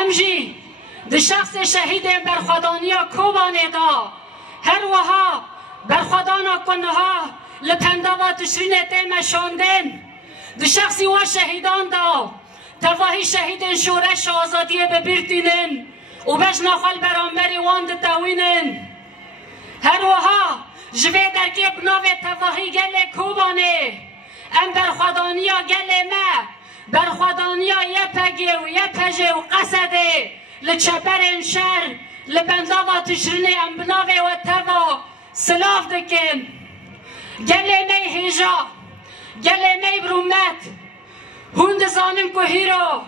امجی د شخص شهید برخوادانیا کوبانه دا هر وها برخوادانا کنها لپندا و تشرین تیم شاندن د شخصی و شهیدان دا تواهی شهید شورش آزادی ببیرتینن و بش ناخل برانبری واند تاوینن هر وها جوه درکی بناو تواهی گل کوبانه ام برخوادانیا گل ما برخوادانیا یپگی و یپجه و قصده لچپرن شر لبندا و تشرین ام بناو و توا سلاف دکن گل می هیجا گل می برومت هند زانم که هیرو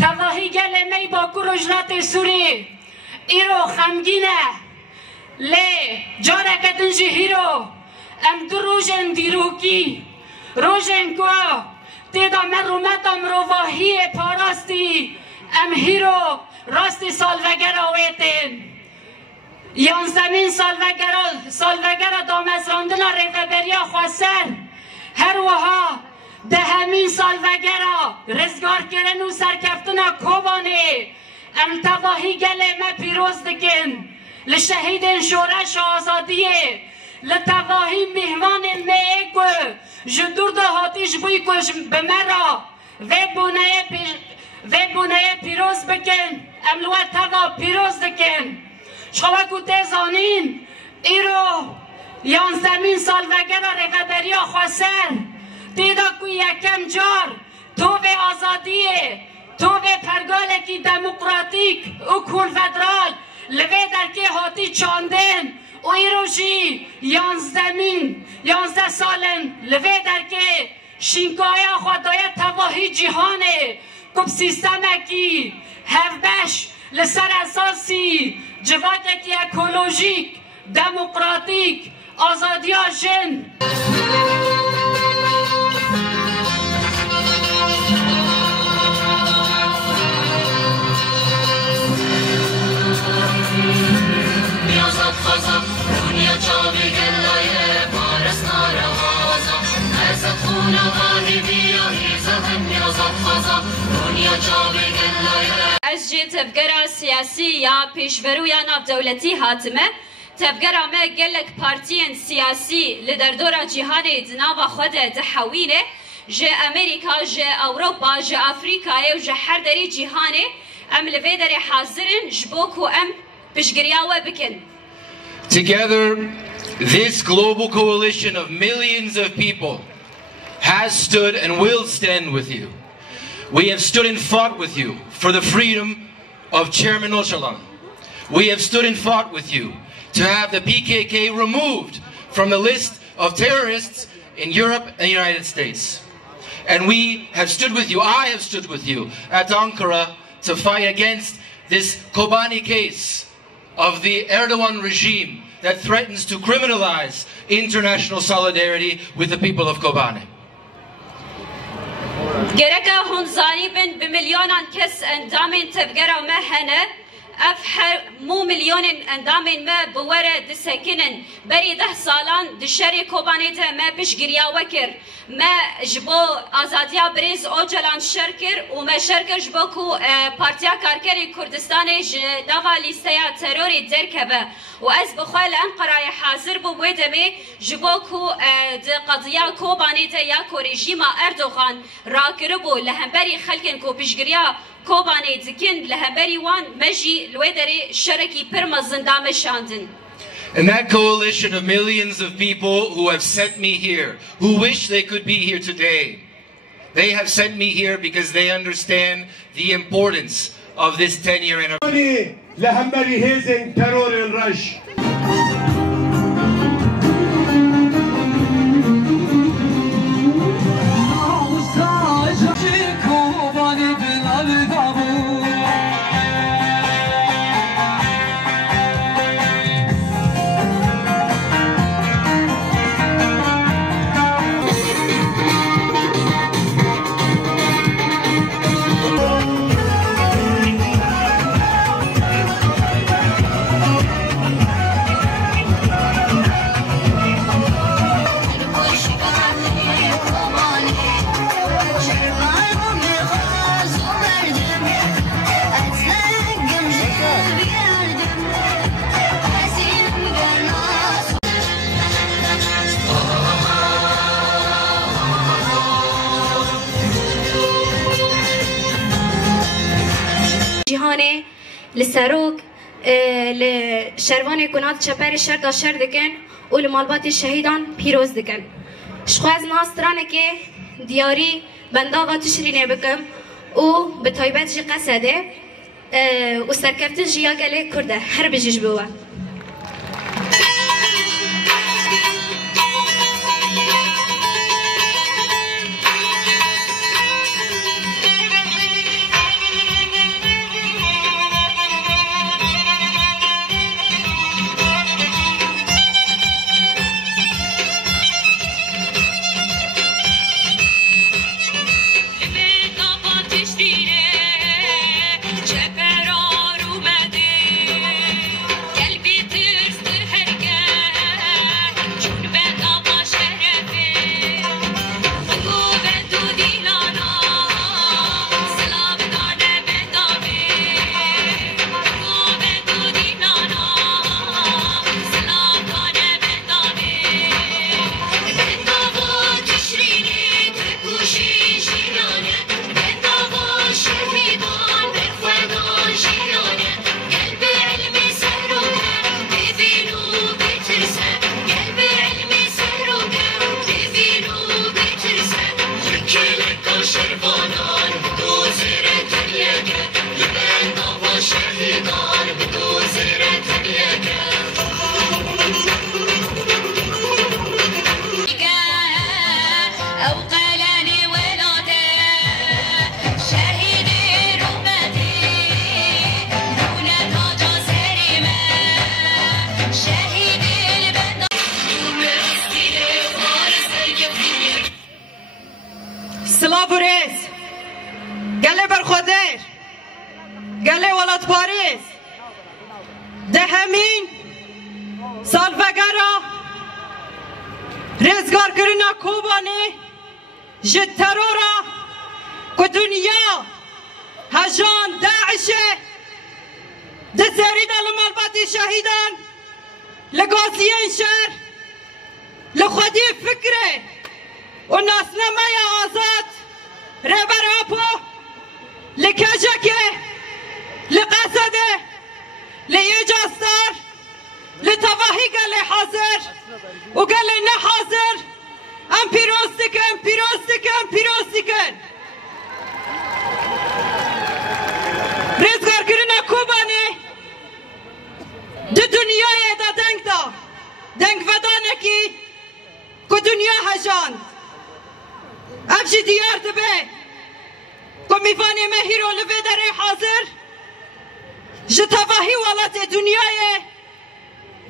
تواهی گل می با کرجلات سوری ایرو خمگینه لی جارکتنجی هیرو ام دو روژن دیروکی روژن که تیدا من رومتم رواهی پاراستی ام هیرو راستی سالوگر آویتین یانزدمین سالوگر دامزراندن ریفبریا خواستر هر وها دهمین سالوگر رزگار کردن و سرکفتن کوبانه ام تواهی گل ما پیروز دکن لشهید شورش آزادیه لتواهی مهمان میگو جدور ده هاتیش بوی کش بمرا و بونه پیروز بکن املوه توا پیروز دکن شخوکو تزانین ایرو یانزدمین سالوگر ریفبریا خواستر دیدا کو یکم جار تو به آزادیه تو به پرگالکی دموکراتیک و کنفدرال لوه درکی هاتی چاندن و ایروشی 11 سالن لوه درکی شینکایا خدای تواهی جهانه کب سیستمکی هفبش لسر اساسی جواتکی اکولوژیک دموکراتیک آزادیا جن دنیا چاوی گلایه بارس ناروازا ازت خونه وانی بیایی زدن نیازت خازا دنیا چاوی گلایه از جی تفگرا سیاسی یا پیشورو یا ناب دولتی هاتمه تفگرا ما گلک پارتین سیاسی لدردورا جهانی دناوا خود دحوینه جه امریکا جه اوروپا جه افریقای و جه هر دری جهانی ام لوی دری حاضرن جبوکو ام پشگریاوه بکن. Together, this global coalition of millions of people has stood and will stand with you. We have stood and fought with you for the freedom of Chairman Öcalan. We have stood and fought with you to have the PKK removed from the list of terrorists in Europe and the United States. And we have stood with you, I have stood with you at Ankara to fight against this Kobani case of the Erdogan regime that threatens to criminalize international solidarity with the people of Kobani. Gereka hunzani bin b'milyonan kes endamin tevgera mehene مو مليون اندامين ما بورا دسكنن بري 10 سالان دشري كوبانيته ما بشگريا وكر ما جبو آزاديا بريز اوجلان شركر وما شركر جبوكو بارتيا كاركري كردستان داوا ليستيا تروري دركبه واز بخال انقره حاضر بو بودمي جبوكو د قضيه كوبانيته يا كو ريجيما اردوغان راكربو لهمبري خلكن كو بشگريا كوباني دكن لهبري وان مجي الويدري شركي برما زندام شاندن. And that coalition of millions of people who have sent me here, who wish they could be here today, they have sent me here because they understand the importance of this 10-year anniversary. جهانه لسروک لشروان کنات چپر شهر دا شهر دکن و لمالبات شهیدان پیروز دکن شخواز ناسترانه که دیاری بنداغا تشرینه بکم و به طایبت جی قصده و سرکفتن جیا گله کرده هر بجیش بوه سلافوريس قال برخودر قال ولاد باريس دهمين سالفگرا رزگار کرنا کوبانی جد ترورا که دنیا هجان داعشه دسرید المالباتی شهیدان لگازیین شهر لخودی فکره و ناسنامه آزاد ربر اپو لکجکه لقصده لیجاستار لتواهی قال حاضر وقال نه حاضر ام پیروزدکن رزگار کرنا کوبانی دو دنیای دا دنگ ودانکی که دنیا هجاند افشی دیار دبه که میفانی مهیرو لوه داره حاضر جتواهی والات دنیای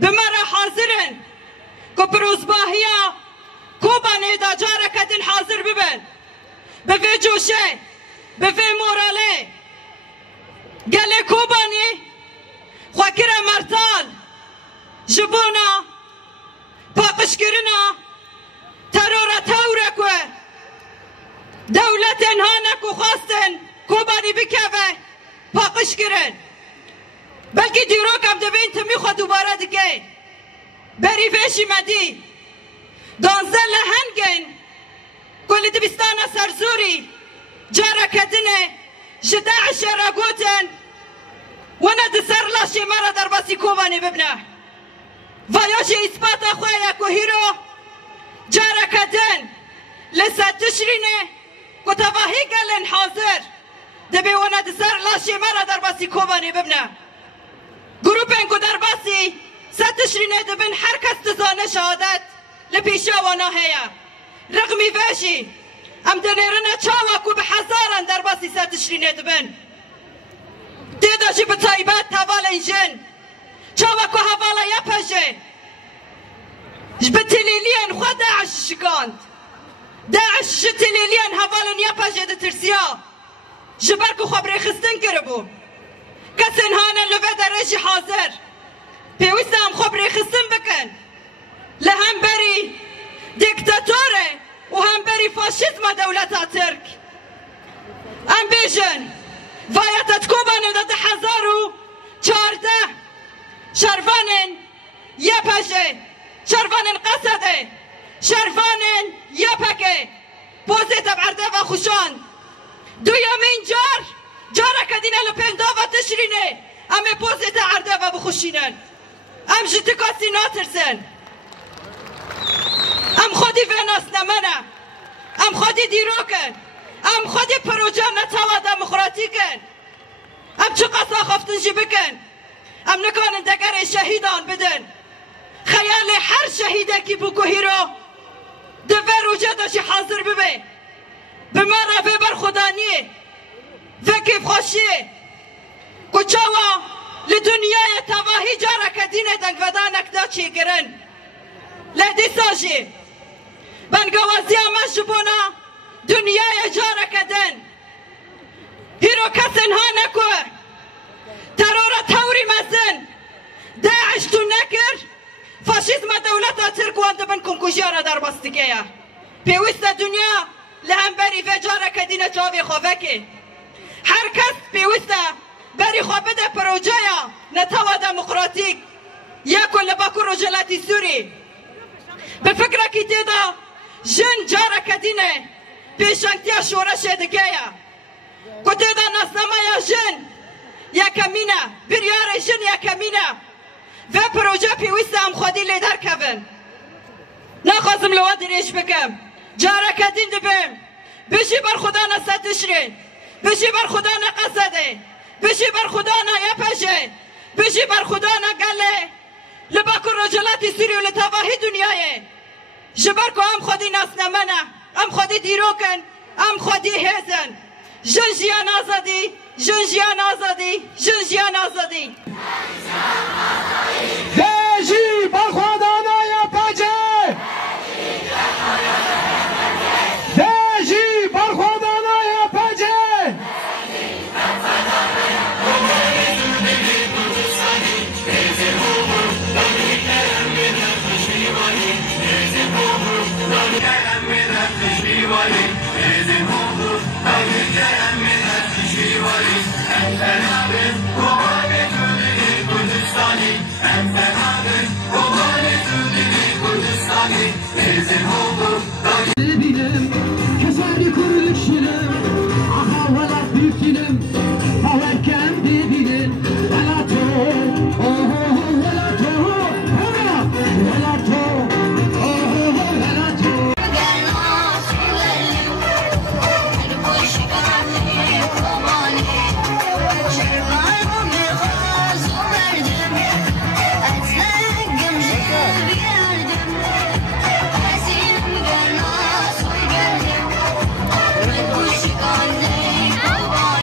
بمرا حاضرن که پروزباهیا کوبانه دا جاره کدن حاضر ببن بفه جوشه بفه موراله گله کوبانی خواکر مرتال جبونا پاقش کرنا ترورا تورکوه دولت انها نکو خواستن کوبانی بکوه پاقش کرن بلکه دیروک هم دبین تمی خود دوباره دیگه بری فشی مدی دانزه لهنگن کل دبستان سرزوری جاره کدنه جداعش راقوتن وانا دسر لاشي مرة درباسي كوباني ببنا وياجي إثبات أخويا كوهيرو جارة كدن لسا تشريني كتواهي قلن حاضر دبي وانا دسر لاشي مرة درباسي كوباني ببنا گروپن کو درباسی ستشرینه دبن هر کس تزانه شهادت لپیشا وانا هیا رقمی وشی ام دنیرنا چاوا کو به هزاران درباسی ستشرینه دبن دیدا جی بطایبت تاوال اینجن چاوا کو حوالا یپشه جبتلیلین خود داعش شکاند داعش جتلیلین حوالا یپشه ده ترسیا جبر کو خبری خستن کربو کسین هانا لوه درجی حاضر پیوسته هم خبری خستن بکن لهم بری دیکتاتوره و هم بری فاشیزم دولتا ترک ام بیجن وایتت کوبانه داده 1014 شرفانن یپشه شرفانن قصده شرفانن یپکه بوزه تبعرده و خوشان دویامین جارة كدينا لبندا وتشرينه أم بوزة عرضة وبخشينن أم جتكاسي ناترسن أم خودي فيناس نمنا أم خودي ديروكن أم خودي پروژه نتاوا دموکراتیکن أم چقاسا خفتن جبكن أم نكان دقر شهيدان بدن خيال هر شهيده كي بكوهيرو دفر وجدش حاضر ببه بمرة في برخدانيه فكيف خشيه كوچاوا لدنيا تواهي جارة كدينة دنگ ودانك دا چي گرن لدي ساجي بنگوازيا مجبونا دنيا جارة كدن هيرو كسن هانكو ترورة توري مزن داعش تو نكر فاشيزم دولتا تركوان دبنكم كجارة در بستكيا بيوست دنيا لهم بري في جارة كدينة جاوي خوفكي هر کس پیوسته بری خواه بده پروژه نتاوا دموکراتیک یا کل باکو رجلاتی سوری به فکر کی دیدا جن جاره کدینه پیشنگتیا شورش دگه کو دیدا ناسنامه یا جن یا کمینه بریار جن یا کمینه و پروژه پیوسته هم خودی لیدر کبن نخواستم لوا دریش بکم جاره کدین دبیم بشی بر خدا نست تشرین بشی بر خدا نقصده بشی بر خدا نایپشه بشی بر خدا نگله لباکو رجلاتی سوری و لتواهی دنیایه جبر کو ام خودی ناس نمنه ام خودی دیروکن ام خودی هزن جن جیان آزادی جن جیان آزادی جن جیان آزادی بشی بر خدا نایپشه بشی بر خدا نایپشه ببینم کسری کرشنم آخا ولد بیفتنم باور کم ببینم